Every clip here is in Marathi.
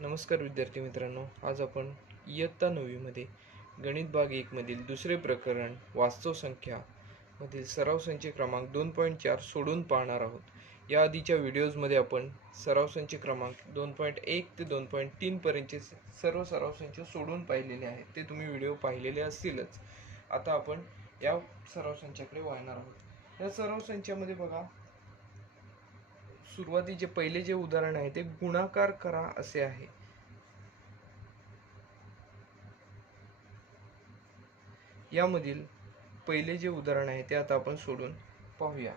नमस्कार विद्यार्थी मित्रांनो, आज आपण इयत्ता 9वीमध्ये गणित भाग 1 मधील दुसरे प्रकरण वास्तव संख्या मधील सराव संच क्रमांक 2.4 सोडून पाहणार आहोत। या आधीच्या व्हिडिओजमध्ये आपण सराव संच क्रमांक 2.1 ते 2.3 पर्यंतचे सर्व सराव संच सोडून पाहिलेले आहेत। ते तुम्ही व्हिडिओ पाहिलेले असतीलच। आता आपण या सराव संचाकडे वळणार आहोत। या सराव संचामध्ये बघा, सुरुवातीचे पहिले जे उदाहरण आहे ते गुणाकार करा असे आहे। यामधील पहिले जे उदाहरण आहे ते आता आपण सोडून पाहूया।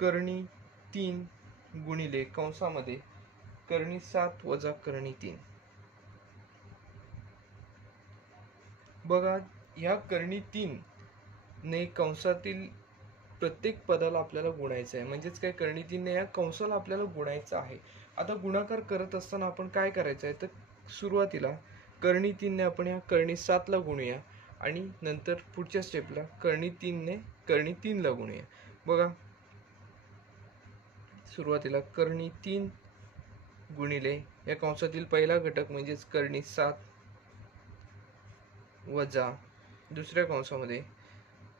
कर्णी 3 गुणिले कंसामध्ये कर्णी 7 वजा कर्णी 3। बघा, ह्या कर्णी 3 ने कंसातील प्रत्येक पदाला आपल्याला गुणायचं आहे, म्हणजेच काय, कर्णी 3 ने या कंसाला आपल्याला गुणायचं आहे। आता गुणाकार करत असताना आपण काय करायचं आहे, तर सुरुवातीला कर्णी 3 ने आपण या कर्णी 7 ला गुणूया आणि नंतर पुढच्या स्टेपला कर्णी 3 ने कर्णी 3 ला गुणूया। बघा, सुरुवातीला कर्णी 3 गुणिले या कंसातील पहिला घटक म्हणजेच कर्णी 7 वजा दुसऱ्या कंसामध्ये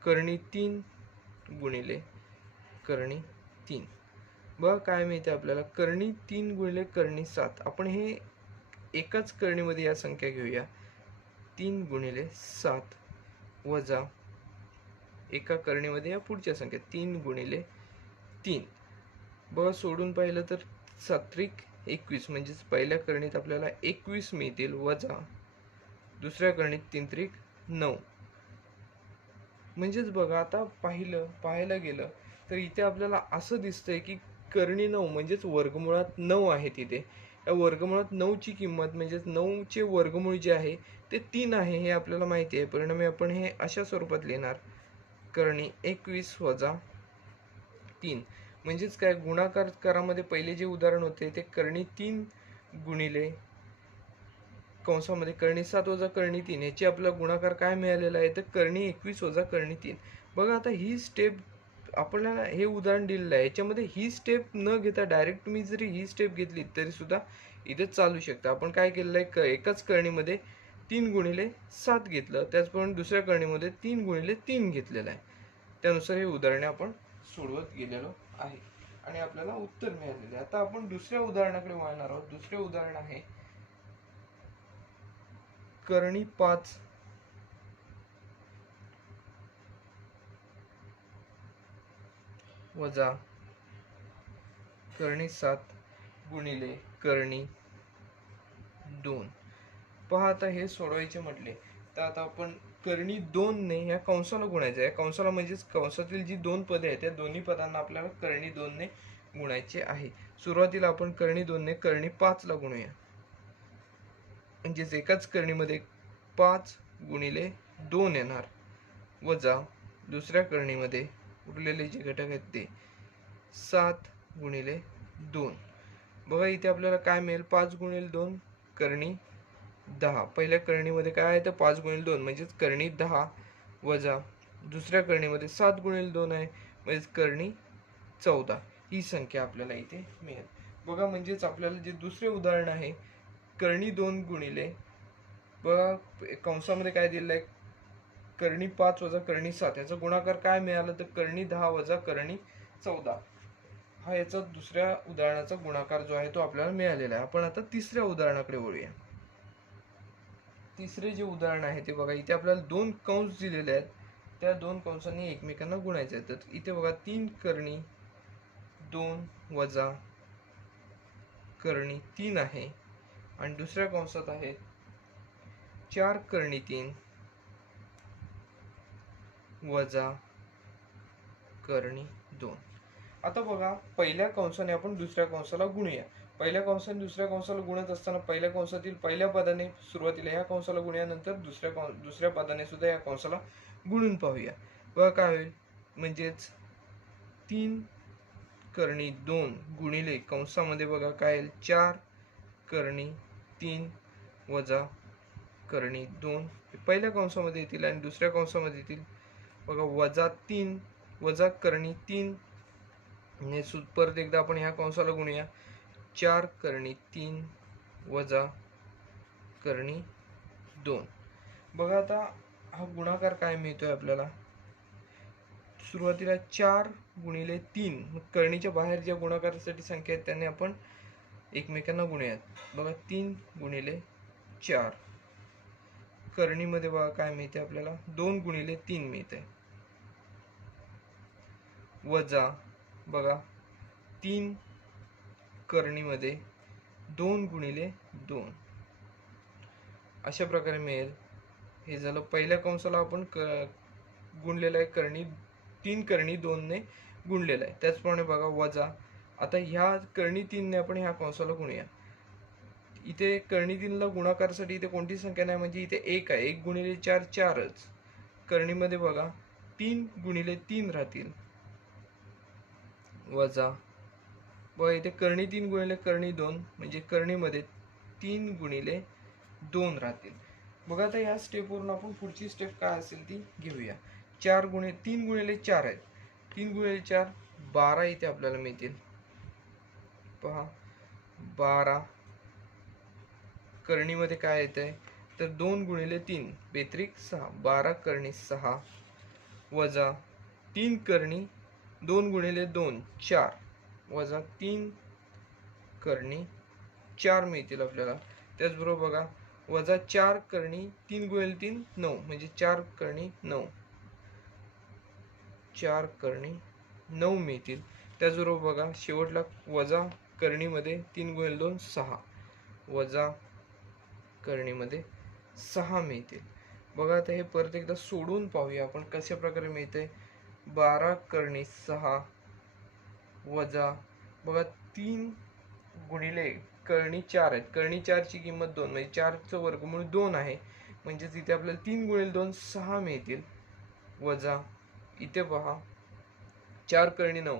कर्णी 3 गुणिले कर्णी 3। बघा काय मिळते आपल्याला, कर्णी 3 गुणिले कर्णी 7। आपण हे एकाच करणीमध्ये या संख्या घेऊया, 3 गुणिले 7 वजा एका करणीमध्ये या पुढच्या संख्या 3 गुणिले 3। बघा, सोडून पाहिलं तर 7 21 म्हणजेच पहिल्या करणीत आपल्याला 21 मिळतील, वजा दुसऱ्या करणीत 3 9। म्हणजेच बघा, आता पाहायला गेलं तर इथे आपल्याला असं दिसतंय की कर्णी 9 म्हणजेच वर्गमुळात 9 आहे तिथे। या वर्गमुळात 9 ची किंमत म्हणजेच 9 चे वर्गमूळ जे आहे ते 3 आहे, हे आपल्याला माहिती आहे। परिणामी आपण हे अशा स्वरूपात लिहिणार, कर्णी 21 वजा 3। म्हणजेच काय, गुणाकार करामध्ये पहिले जे उदाहरण होते ते कर्णी 3 गुणिले कंसामध्ये कर्णी 7 वजा कर्णी 3, याची आपला गुणाकार काय मिळालेला आहे, तर कर्णी 21 वजा कर्णी 3। बघा, आता ही स्टेप आपल्याला हे उदाहरण दिलेलं आहे, याच्यामध्ये ही स्टेप न घेता डायरेक्ट मी जरी ही स्टेप घेतली तरी सुद्धा इथे चालू शकतं। आपण काय केलेलं आहे, एकाच करणीमध्ये 3 गुणिले 7 घेतलं, त्याचप्रमाणे दुसऱ्या करणीमध्ये 3 गुणिले 3 घेतलेलं आहे। त्यानुसार हे उदाहरणे आपण सोडवत गेलेलो आहे आणि आपल्याला उत्तर मिळालेले आहे। आता आपण दुसऱ्या उदाहरणाकडे वळणार आहोत। दुसरे उदाहरण आहे कर्णी 5 वजा कर्णी 7 गुणिले कर्णी 2। पहा, आता हे सोडवायचे म्हटले तर आता आपण कर्णी 2 ने या कंसाला गुणायचं आहे। कंसाला म्हणजेच कंसातील जी दोन पदे आहेत त्या दोन्ही पदांना आपल्याला कर्णी 2 ने गुणायचे आहे। सुरुवातीला आपण कर्णी 2 ने कर्णी 5 ला गुणूया, म्हणजेच एकाच करणीमध्ये 5 गुणिले 2 येणार, वजा दुसऱ्या करणीमध्ये उरलेले जे घटक आहेत ते 7 गुणिले 2। बघा, इथे आपल्याला काय मिळेल, 5 गुणिले 2 कर्णी 10। पहिल्या करणीमध्ये काय आहे, तर 5 गुणिले 2 म्हणजेच कर्णी 10, वजा दुसऱ्या करणीमध्ये 7 गुणिले 2 आहे म्हणजेच कर्णी 14। ही संख्या आपल्याला इथे मिळेल। बघा, म्हणजेच आपल्याला जे दुसरे उदाहरण आहे कर्णी 2 गुणिले, बघा कंसामध्ये काय दिलेलं आहे, कर्णी 5 वजा कर्णी 7, याचा गुणाकार काय मिळाला, तर कर्णी 10 वजा कर्णी 14। हा याचा दुसऱ्या उदाहरणाचा गुणाकार जो आहे तो आपल्याला मिळालेला आहे। आपण आता तिसऱ्या उदाहरणाकडे वळूया। तिसरे जे उदाहरण आहे ते बघा, इथे आपल्याला दोन कंस दिलेले आहेत, त्या दोन कंसांनी एकमेकांना गुणायचे आहे। तर इथे बघा, 3 कर्णी 2 वजा कर्णी 3 आहे आणि दुसऱ्या कंसात आहे 4 कर्णी 3 वजा कर्णी 2। आता बघा, पहिल्या कंसाने आपण दुसऱ्या कंसाला गुणूया। पहिल्या कंसाने दुसऱ्या कंसाला गुणत असताना पहिल्या कंसातील पहिल्या पदाने सुरुवातीला या कंसाला गुणूया, नंतर दुसऱ्या पदाने सुद्धा या कंसाला गुणून पाहूया। बघा काय होईल, म्हणजेच 3 कर्णी 2 गुणिले कंसामध्ये बघा काय येईल, 4 कर्णी 3 वजा कर्णी 2 पहिल्या कंसामध्ये येतील आणि दुसऱ्या कंसामध्ये येतील बघा वजा 3 वजा कर्णी 3 ने परत एकदा आपण ह्या कंसाला गुणूया, 4 कर्णी 3 वजा कर्णी 2. बघा आता हा गुणाकार काय मिळतोय आपल्याला, सुरुवातीला 4 गुणिले 3, मग करणीच्या बाहेर ज्या गुणाकारासाठी संख्या आहेत त्यांनी आपण एकमेकांना गुणूयात. बघा 3 गुणिले 4, करणीमध्ये बघा काय मिळते आपल्याला, 2 गुणिले 3 मिळते, वजा बघा 3 करणीमध्ये 2 गुणिले 2, अशा प्रकारे मिळेल. हे झालं पहिल्या कंसाला आपण गुणलेलं आहे, करणी 3 करणी 2 ने गुणलेलं आहे. त्याचप्रमाणे बघा वजा, आता ह्या करणी 3 ने आपण ह्या कंसाला गुणूया. इथे करणी 3 ला गुणाकारासाठी इथे कोणती संख्या नाही, म्हणजे इथे 1 आहे. 1 गुणिले 4 4च. करणीमध्ये बघा 3 गुणिले 3 राहतील, वजा बघा इथे करणी 3 गुणिले करणी 2, म्हणजे करणीमध्ये 3 गुणिले 2 राहतील. बघा आता या स्टेपवरून आपण पुढची स्टेप काय असेल ती घेऊया. 3 गुणिले 4 आहेत, 3 गुणिले 4 12 इथे आपल्याला मिळतील. पहा 12, करणीमध्ये काय येत आहे तर 2 गुणिले 3 बेत्रिक 6, 12 करणी 6, वजा 3 करणी 2 गुणिले 2 4, वजा 3 करणी 4 मिळतील आपल्याला. त्याचबरोबर बघा वजा 4 करणी 3 गुणिले 3 9, म्हणजे 4 करणी 9, 4 करणी 9 मिळतील. त्याचबरोबर बघा शेवटला वजा करणीमध्ये 3 गुणिले 2 6, वजा करणीमध्ये 6 मिळतील. बघा आता हे परत एकदा सोडून पाहूया आपण कशा प्रकारे मिळते. 12 करणी 6, वजा बघा 3 गुणिले करणी 4 आहेत, करणी 4 ची किंमत 2, म्हणजे 4 चं वर्गमूळ 2 आहे, म्हणजे इथे आपल्याला 3 गुणिले 2 6 मिळतील, वजा इथे पहा 4 करणी 9,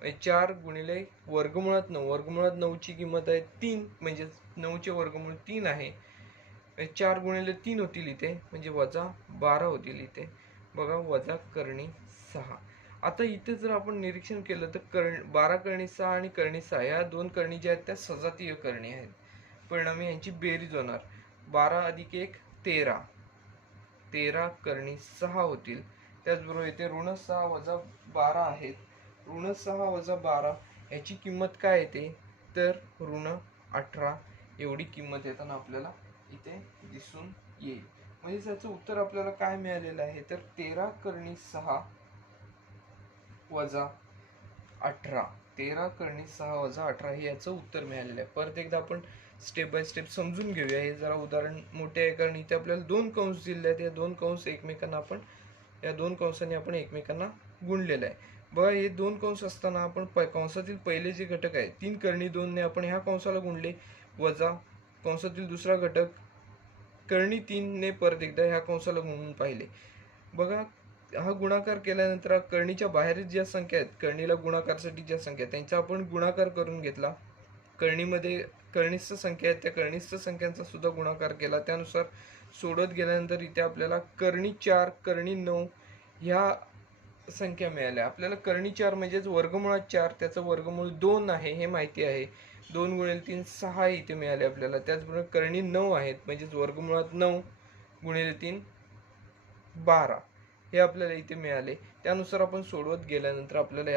म्हणजे 4 गुणिले वर्गमुळात 9, वर्गमुळात 9 ची किंमत आहे 3, म्हणजे 9 चे वर्गमूळ 3 आहे, 4 गुणिले 3 होतील इथे, म्हणजे वजा 12 होतील इथे. बघा वजा करणी 6. आता इथे जर आपण निरीक्षण केलं तर 12 करणी 6 आणि करणी 6 या दोन करणी ज्या आहेत त्या सजातीय करणी आहेत, परिणामी यांची बेरीज होणार. 12 अधिक 1 13, 13 करणी 6 होतील. त्याचबरोबर इथे ऋण 6 वजा 12 आहेत, ऋण 6 वजा 12 याची किंमत काय येते तर ऋण 18 एवढी किंमत येताना आपल्याला इथे दिसून येईल. म्हणजे त्याचं उत्तर आपल्याला काय मिळालेलं आहे तर 13 करणी 6 वजा 18, 13 करणी 6 वजा 18 हे याचं उत्तर मिळालेलं आहे. परत एकदा आपण स्टेप बाय स्टेप समजून घेऊया. हे जरा उदाहरण मोठे आहे कारण इथे आपल्याला 2 कंस दिले आहेत, या 2 कंस एकमेकांना आपण या 2 कंसांनी आपण एकमेकांना गुणलेलं आहे. बघा हे 2 कंस असताना आपण कंसातील पहिले जे घटक आहे 3 करणी 2 ने आपण ह्या कंसाला गुणले, वजा कंसातील दुसरा घटक करणी 3 ने परत एकदा ह्या कंसाला गुणून पाहिले. बघा हा गुणाकार केल्यानंतर करणीच्या बाहेर ज्या संख्या आहेत, करणीला गुणाकारासाठी ज्या संख्या आहेत त्यांचा आपण गुणाकार करून घेतला. करणीमध्ये कनिष्ठ संख्या आहेत त्या कनिष्ठ संख्यांचा सुद्धा गुणाकार केला. त्यानुसार सोडत गेल्यानंतर इथे आपल्याला करणी 4 करणी 9 ह्या संख्या मिळाल्या. आपल्याला करणी 4 म्हणजेच वर्गमुळात 4 त्याचं वर्गमूळ 2 आहे हे माहिती आहे. 2 गुणिले 3 6 इथे मिळाले आपल्याला. त्याचबरोबर करणी 9 आहेत म्हणजेच वर्गमुळात 9 गुणिले 3 12 हे आपल्याला इथे मिळाले. त्यानुसार आपण सोडवत गेल्यानंतर आपल्याला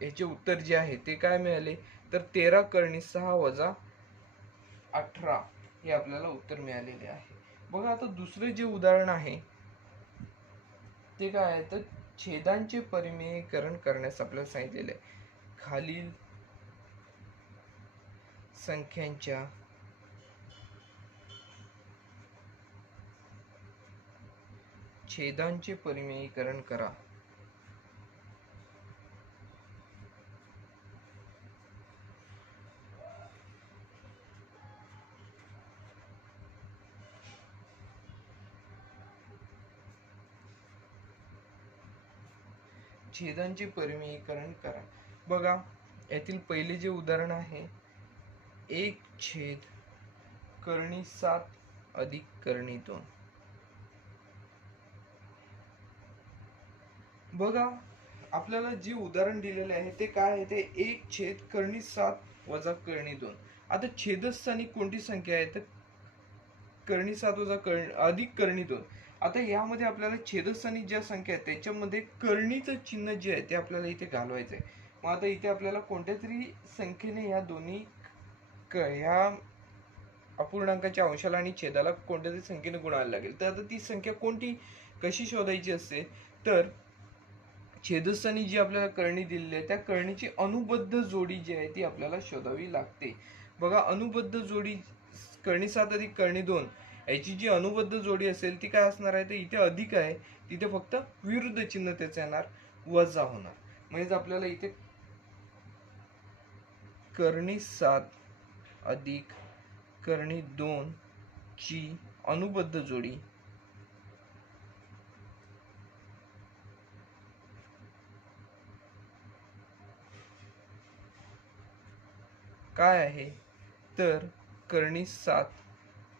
ह्याचे उत्तर जे आहे ते काय मिळाले तर 13 करणी 6 वजा 18 हे आपल्याला उत्तर मिळालेले आहे. बघा आता दुसरे जे उदाहरण आहे ते काय आहे तर छेदांचे परिमेयीकरण करण्यास आपल्याला सांगितलेले आहे. खालील संख्यांच्या छेदांचे परिमेयीकरण करा. छेदांचे परिमेयीकरण करा. बघा यातील पहिले जे उदाहरण आहे 1 छेद करणी 7 अधिक करणी 2. बघा आपल्याला जे उदाहरण दिलेले आहे ते काय आहे ते 1 छेद करणी 7 वजा करणी 2. आता छेदस्थानी कोणती संख्या आहे तर कर्णी 7 वजा अधिक कर्णी 2. आता यामध्ये आपल्याला छेदस्थानी ज्या संख्या आहेत त्याच्यामध्ये कर्णीचं चिन्ह जे आहे ते आपल्याला इथे घालवायचं आहे. मग आता इथे आपल्याला कोणत्या तरी संख्येने या दोन्ही ह्या अपूर्णांकाच्या अंशाला आणि छेदाला कोणत्या तरी संख्येने गुणायला लागेल. तर आता ती संख्या कोणती कशी शोधायची असते तर छेदस्थानी जी आपल्याला कर्णी दिलेली आहे त्या कर्णीची अनुबद्ध जोडी जी आहे ती आपल्याला शोधावी लागते. बघा अनुबद्ध जोडी कर्णी 7 अधिक कर्णी 2 याची जी अनुबद्ध जोडी असेल ती काय असणार आहे तर इथे अधिक आहे, तिथे फक्त विरुद्ध चिन्ह त्याचं येणार, वजा होणार. म्हणजे आपल्याला इथे कर्णी 7 अधिक कर्णी 2 ची अनुबद्ध जोडी काय आहे तर कर्णी 7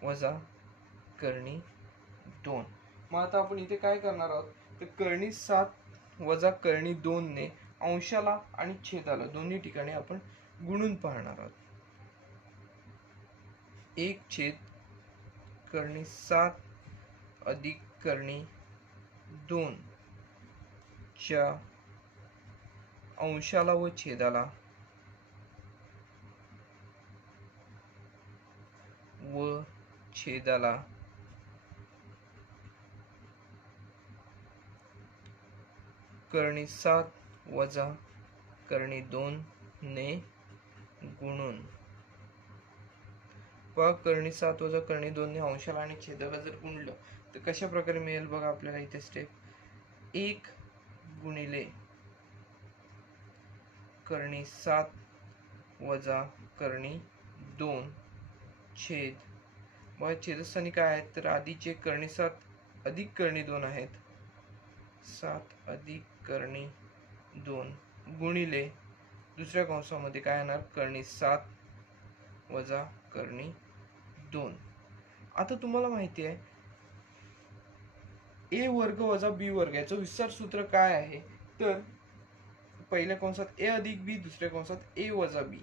वजा कर्णी 2. मग आता आपण इथे काय करणार आहोत तर कर्णी 7 वजा कर्णी 2 ने अंशाला आणि छेदाला दोन्ही ठिकाणी आपण गुणून पाहणार आहोत. 1 छेद कर्णी 7 अधिक कर्णी 2 च्या अंशाला व छेदाला व छेदाला कर्णी 7 वजा कर्णी 2 ने गुणून. व कर्णी 7 वजा कर्णी 2 ने अंशाला आणि छेदाला जर गुणलं तर कशा प्रकारे मिळेल बघा आपल्याला इथे स्टेप. 1 गुणिले कर्णी 7 वजा कर्णी 2 छेद, बघा छेदस्थानी काय आहेत तर आधीचे कर्णी 7 अधिक कर्णी 2 आहेत, 7 अधिक कर्णी 2 गुणिले दुसऱ्या कंसामध्ये काय येणार कर्णी 7 वजा कर्णी 2. आता तुम्हाला माहिती आहे ए वर्ग वजा बी वर्ग याचं विस्तार सूत्र काय आहे तर पहिल्या कंसात ए अधिक बी, दुसऱ्या कंसात ए वजा बी.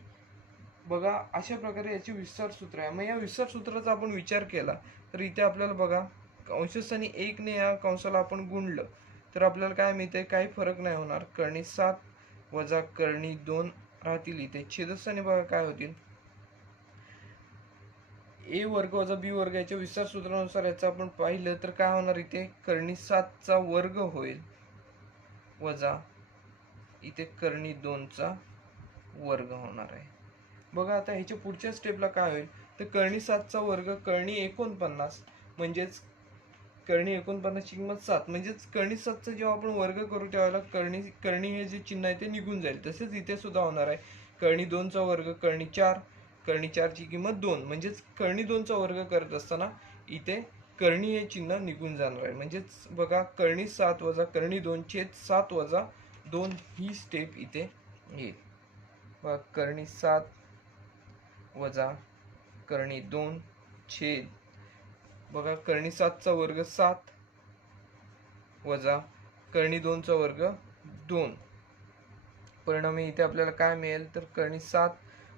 बघा अशा प्रकारे याचे विस्तार सूत्र आहे. मग या विस्तार सूत्राचा आपण विचार केला तर इथे आपल्याला बघा अंशस्थानी 1 ने या कंसाला आपण गुणलं तर आपल्याला काय मिळते, काही फरक नाही होणार. कर्णी 7 वजा कर्णी 2 राहतील इथे. छेदस्थानी बघा काय होतील, ए वर्ग वजा बी वर्ग याच्या विस्तार सूत्रानुसार याचं आपण पाहिलं तर काय होणार इथे कर्णी 7 चा वर्ग होईल वजा इथे कर्णी 2 चा वर्ग होणार आहे. बघा आता ह्याच्या पुढच्या स्टेपला काय होईल तर कर्णी 7 चा वर्ग कर्णी 49 म्हणजेच कर्णी 49 ची किंमत 7 म्हणजेच कर्णी 7 चा जेव्हा आपण वर्ग करू त्यावेळेला कर्णी हे जे चिन्ह आहे ते निघून जाईल. तसेच इथे सुद्धा होणार आहे कर्णी 2 चा वर्ग कर्णी 4, कर्णी 4 ची किंमत 2 म्हणजेच कर्णी 2 चा वर्ग करत असताना इथे कर्णी हे चिन्ह निघून जाणार आहे. म्हणजेच बघा कर्णी 7 वजा कर्णी 2 छेद 7 वजा 2 ही स्टेप इथे येईल. बघा कर्णी 7 वजा कर्णी 2 छेद, बघा कर्णी 7 चा वर्ग 7 वजा कर्णी 2 चा वर्ग 2. परिणामी इथे आपल्याला काय मिळेल तर कर्णी 7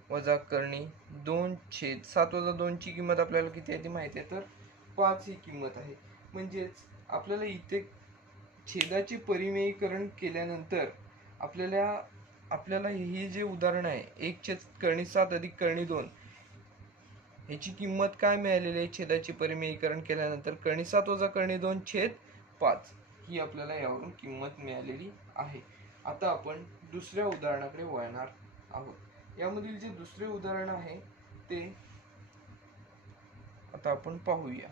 वजा कर्णी 2 छेद 7 वजा 2 ची किंमत आपल्याला किती आहे ती माहिती आहे तर 5 ही किंमत आहे. म्हणजेच आपल्याला इथे छेदाचे परिमेयीकरण केल्यानंतर आपल्याला हे जे उदाहरण आहे 1 छेद कर्णी 7 अधिक कर्णी 2 ह्याची किंमत काय मिळालेली आहे छेदाचे परिमेयीकरण केल्यानंतर कर्णी 7 वजा कर्णी 2 छेद 5 ही आपल्याला यावरून किंमत मिळालेली आहे. आता आपण दुसऱ्या उदाहरणाकडे वळणार आहोत. यामधील जे दुसरे उदाहरण आहे ते आता आपण पाहूया.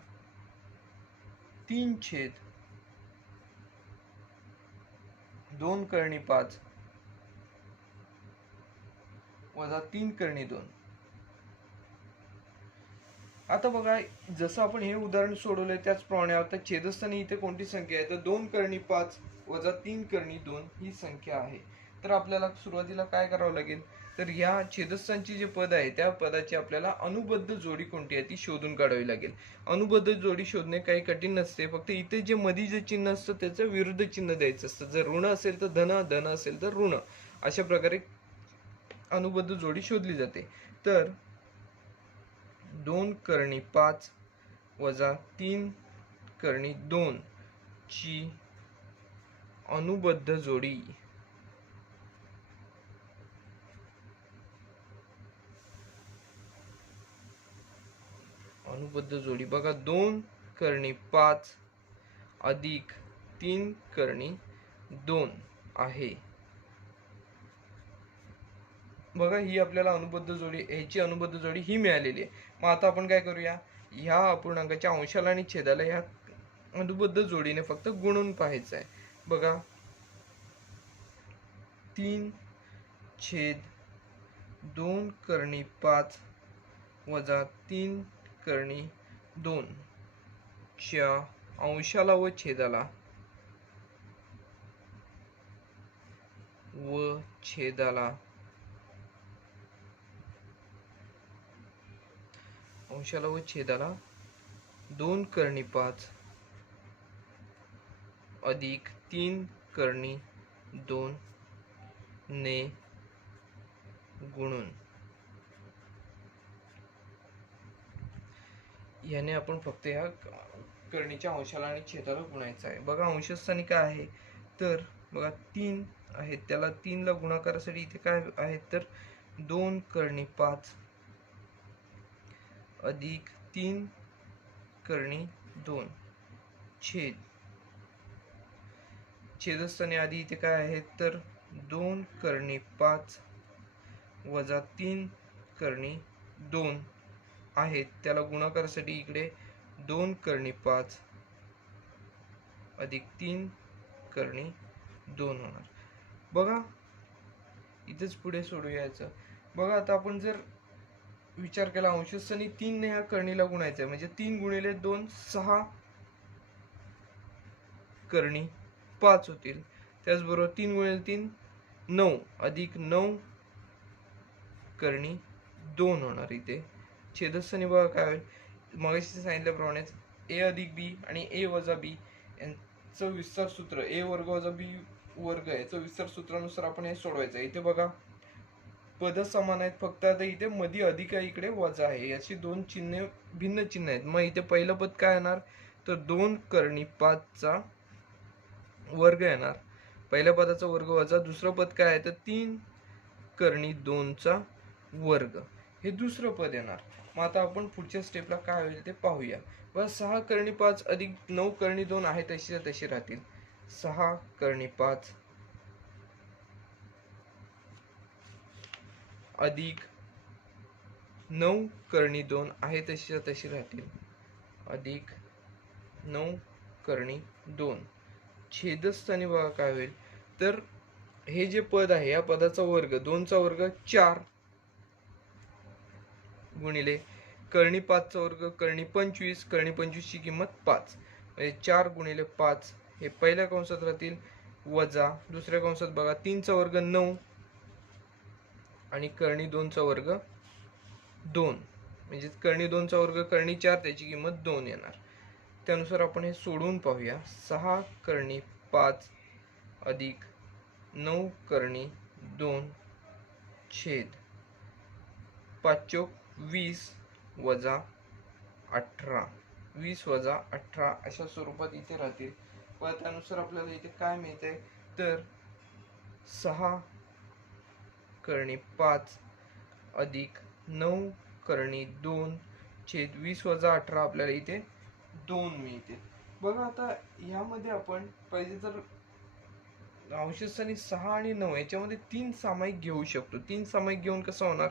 3 छेद 2 कर्णी 5 वजा 3 कर्णी 2. आता बघा जसं आपण हे उदाहरण सोडवलंय त्याचप्रमाणे आता छेदस्थानी इथे कोणती संख्या आहे तर 2 कर्णी 5 वजा 3 कर्णी 2 ही संख्या आहे. तर आपल्याला सुरुवातीला काय करावं लागेल तर या छेदस्थानची जे पद आहे त्या पदाची आपल्याला अनुबद्ध जोडी कोणती आहे ती शोधून काढावी लागेल. अनुबद्ध जोडी शोधणे काही कठीण नसते, फक्त इथे जे मध्ये जे चिन्ह असतं त्याचं विरुद्ध चिन्ह द्यायचं असतं. जर ऋण असेल तर धन, धन असेल तर ऋण, अशा प्रकारे अनुबद्ध जोडी शोधली जाते. तर 2 करणी 5 वजा 3 करणी 2 ची अनुबद्ध जोडी. अनुबद्ध जोडी बघा 2 करणी 5 अधिक 3 करणी 2 आहे. बघा ही आपल्याला अनुबद्ध जोडी, ह्याची अनुबद्ध जोडी ही मिळालेली आहे. मग आता आपण काय करूया, ह्या अपूर्णांकाच्या अंशाला आणि छेदाला ह्या अनुबद्ध जोडीने फक्त गुणून पाहायचं आहे. बघा 3/2 करणी 5 वजा 3 करणी 2 च्या अंशाला व छेदाला अंशाला व छेदाला 2 करणी 5 अधिक 3 करणी 2 ने गुणून. याने आपण फक्त या करणीच्या अंशाला आणि छेदाला गुणायचं आहे. बघा अंशस्थानी काय आहे तर बघा 3 आहेत, त्याला 3 ला गुणाकारासाठी इथे काय आहे तर 2 करणी 5 अधिक 3 करणी 2 छेद. छेदस्थानी आधी इथे काय आहे तर 2 करणी 5 वजा 3 करणी 2 आहेत, त्याला गुणाकारासाठी इकडे 2 करणी 5 अधिक 3 करणी 2 होणार. बघा इथेच पुढे सोडूयाचं. बघा आता आपण जर विचार केला अंशस्थानी 3 ने ह्या करणीला गुणायचं आहे, म्हणजे 3 गुणिले 2 6 करणी 5 होतील. त्याचबरोबर 3 गुणिले 3 9 अधिक 9 करणी 2 होणार. इथे छेदस्थानी बघा काय होईल, मगाशी सांगितल्याप्रमाणेच ए अधिक बी आणि ए वजा बी यांचं विस्तार सूत्र ए वर्ग वजा बी वर्ग याचं विस्तार सूत्रानुसार आपण हे सोडवायचं आहे. इथे बघा पद समान आहेत, फक्त आता इथे मध्ये अधिक आहे, इकडे वजा आहे, याची दोन चिन्हे भिन्न चिन्ह आहेत. मग इथे पहिलं पद काय येणार तर 2 करणी 5 चा वर्ग येणार, पहिल्या पदाचा वर्ग वजा दुसरं पद काय आहे तर 3 करणी 2 चा वर्ग, हे दुसरं पद येणार. मग आता आपण पुढच्या स्टेपला काय होईल ते पाहूया. बस 6 करणी 5 अधिक 9 करणी 2 आहे तशी तशी राहतील. 6 करणी 5 अधिक 9 करणी 2 आहे तशी तशी राहतील, अधिक 9 करणी 2. छेदस्थानी बघा काय होईल तर हे जे पद आहे या पदाचा वर्ग 2 चा वर्ग 4 गुणिले करणी 5 चा वर्ग करणी 25, करणी 25 ची किंमत 5, म्हणजे 4 गुणिले 5 हे पहिल्या कंसात राहतील, वजा दुसऱ्या कंसात बघा 3 चा वर्ग 9 आणि करणी 2 चा वर्ग 2, म्हणजे करणी 2 चा वर्ग करणी 4 त्याची किंमत 2 येणार. त्यानुसार आपण हे सोडवून पाहूया. 6 करणी 5 अधिक 9 करणी 2 छेद 5 20 वजा 18, 20 वजा 18 अशा स्वरूपात इथे राहतील. पण त्यानुसार आपल्याला इथे काय मिळते तर 6 करणी 5 अधिक 9 करणी 2 छेद 20 वजा 18 आपल्याला इथे 2 मिळते. बघा आता यामध्ये आपण पाहिजे तर अंशस्थानी 6 आणि 9 याच्यामध्ये 3 सामायिक घेऊ शकतो. 3 सामायिक घेऊन कसं होणार,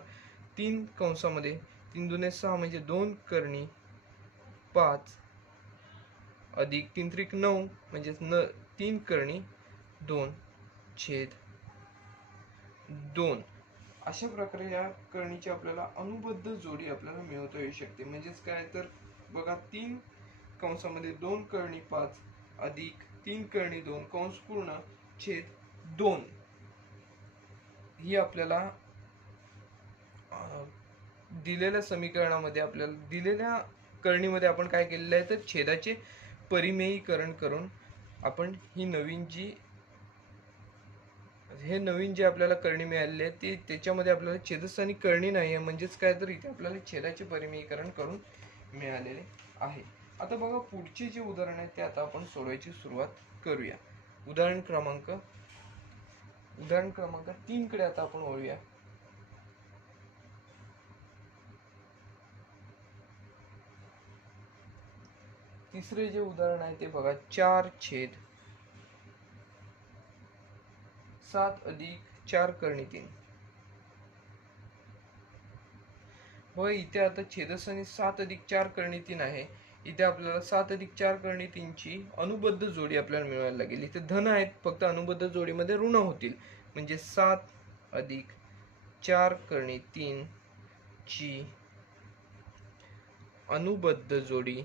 3 कंसामध्ये 3 दुने 6 म्हणजे 2 करणी 5 अधिक 3 त्रिक 9 म्हणजे 3 करणी 2 छेद 2. अशा प्रकारे या करणीची आपल्याला अनुबद्ध जोडी आपल्याला मिळवता येऊ शकते. म्हणजेच काय तर बघा 3 कंसामध्ये 2 करणी 5 अधिक 3 करणी 2 कंस पूर्ण छेद 2 ही आपल्याला दिलेल्या समीकरणामध्ये आपल्याला दिलेल्या करणीमध्ये आपण काय केलेलं आहे तर छेदाचे परिमेयीकरण करून आपण ही नवीन जी हे नवीन जे आपल्याला करणी मिळालेली आहे ते त्याच्यामध्ये आपल्याला छेदस्थानी करणी नाही आहे, म्हणजेच काय तर इथे आपल्याला छेदाचे परिमेयीकरण करून मिळालेले आहे. आता बघा पुढचे जे उदाहरण आहे ते आता आपण सोडवायची सुरुवात करूया. उदाहरण क्रमांक 3 कडे आता आपण वळूया. तिसरे जे उदाहरण आहे ते बघा 4/7 अधिक 4 करणी 3. व इथे आता छेदस्थानी 7 अधिक 4 करणी 3 आहे. इथे आपल्याला 7 अधिक 4 करणी 3 ची अनुबद्ध जोडी आपल्याला मिळवायला लागेल. इथे धन आहेत, फक्त अनुबद्ध जोडीमध्ये ऋण होतील. म्हणजे 7 अधिक 4 करणी 3 ची अनुबद्ध जोडी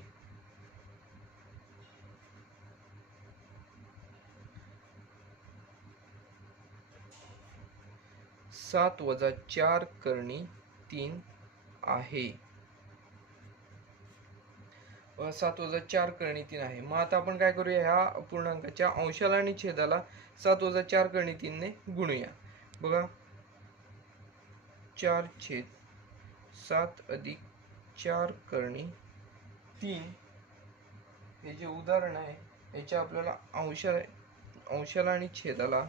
7 वजा 4 करणी 3 आहे. 7 वजा 4 करणी 3 आहे. मग आता आपण काय करूया, ह्या पूर्णांकाच्या अंशाला आणि छेदाला 7 वजा 4 करणी 3 ने गुणूया. बघा 4/7 अधिक 4 करणी 3 हे जे उदाहरण आहे याच्या आपल्याला अंशाला आणि छेदाला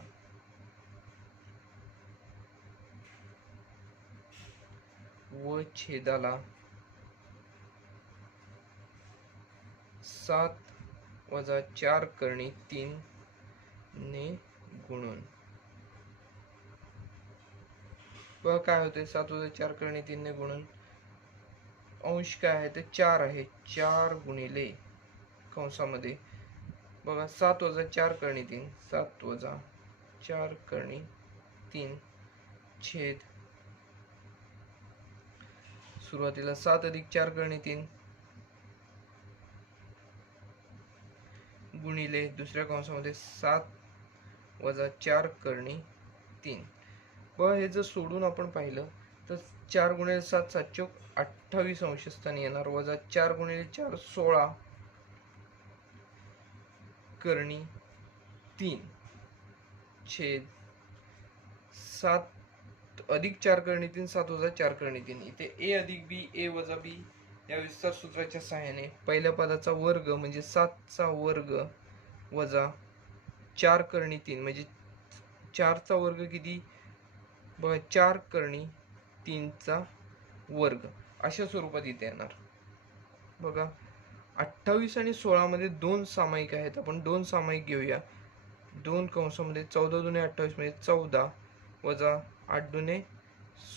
व छेदाला 7 वजा 4 करणी 3 ने गुणून बघा काय होते. 7 वजा 4 करणी 3 ने गुणून अंश काय आहे ते 4 आहे. 4 गुणिले कंसामध्ये बघा 7 वजा 4 करणी 3, 7 वजा 4 करणी 3 छेद सुरुवातीला 7 अधिक 4 करणी 3 गुणिले दुसऱ्या कंसामध्ये 7 वजा 4 करणी 3. व हे जर सोडून आपण पाहिलं तर 4 गुणिले 7 7 चोक 28 अंश स्थानी येणार. वजा 4 गुणिले 4 16 करणी 3 छेद 7 अधिक 4 करणी 3 7 वजा 4 करणी 3. इथे a अधिक b a वजा b या विस्तार सूत्राच्या सहाय्याने पहिल्या पदाचा वर्ग म्हणजे 7 चा वर्ग वजा 4 करणी 3 म्हणजे 4 चा वर्ग किती बघा 4 करणी 3 चा वर्ग अशा स्वरूपात इथे येणार. बघा 28 आणि 16 मध्ये दोन सामायिक आहेत. आपण दोन सामायिक घेऊया. 2 कंसामध्ये 14 दुने 28 म्हणजे 14 वजा 8 दुने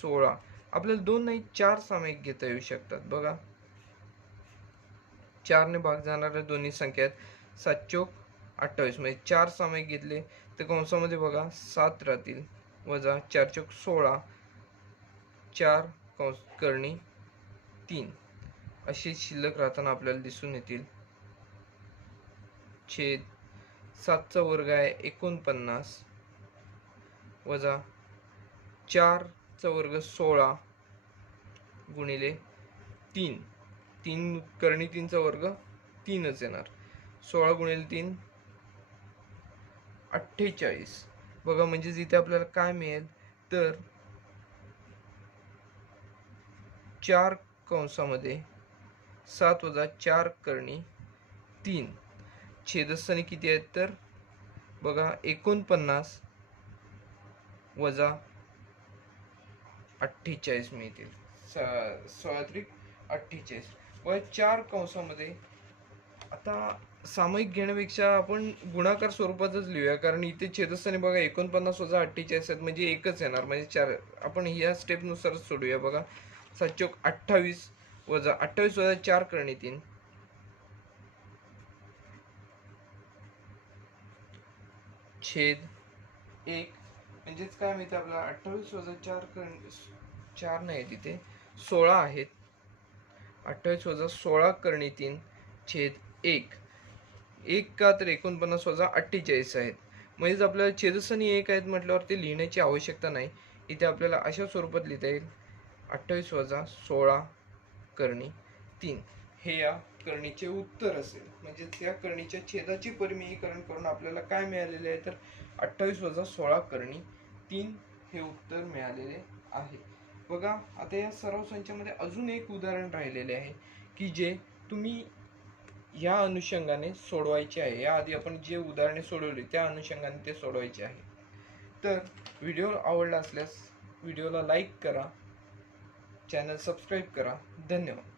16. आपल्याला 2 नाही 4 सामायिक घेता येऊ शकतात. बघा 4 ने भाग जाणाऱ्या दोन्ही संख्या आहेत. 7 चोक 28 म्हणजे 4 सामायिक घेतले तर कंसामध्ये बघा 7 राहतील वजा 4 चोक 16 4 करणी 3 अशी शिल्लक राहताना आपल्याला दिसून येतील. छेद 7 चा वर्ग आहे 49 वजा 4 चा वर्ग 16 गुणिले 3 3 करणी 3 चा वर्ग 3च येणार. 16 गुणिले 3 48. बघा म्हणजे इथे आपल्याला काय मिळेल तर 4 कंसामध्ये 7 वजा 4 करणी 3 छेदस्थानी किती आहेत तर बघा 49 वजा 48 मिळतील. 16×48 व 4 कंसामध्ये आता सामायिक घेण्यापेक्षा आपण गुणाकार स्वरूपातच लिहूया, कारण इथे छेदस्थानी बघा 49 वजा 48 आहेत म्हणजे एकच येणार. म्हणजे 4 आपण ह्या स्टेपनुसारच सोडूया. बघा 7 चोक 28 वजा 4 करणी 3 छेद 1 म्हणजेच काय मिळते आपल्याला 28 वजा 4 नाही तिथे 16 आहेत. 28 वजा 16 करणी 3 छेद 1 का तर 49 वजा 48 आहेत. म्हणजेच आपल्याला छेदस्थानी 1 आहेत म्हटल्यावर ते लिहिण्याची आवश्यकता नाही. इथे आपल्याला अशा स्वरूपात लिहिता येईल 28 वजा 16 करणी 3 हे या करणीचे उत्तर असेल. म्हणजे त्या करणीच्या छेदाचे परिमेयीकरण करून आपल्याला काय मिळालेले आहे तर 28 वजा 16 करणी 3 हे उत्तर मिळालेले आहे. बघा आता या सराव संचामध्ये अजून एक उदाहरण राहिलेले आहे की जे तुम्ही या अनुषंगाने सोडवायचे आहे. याआधी आपण जे उदाहरणे सोडवली त्या अनुषंगाने ते सोडवायचे आहे. तर व्हिडिओ आवडला असल्यास व्हिडिओला लाईक करा, चॅनल सबस्क्राईब करा. धन्यवाद.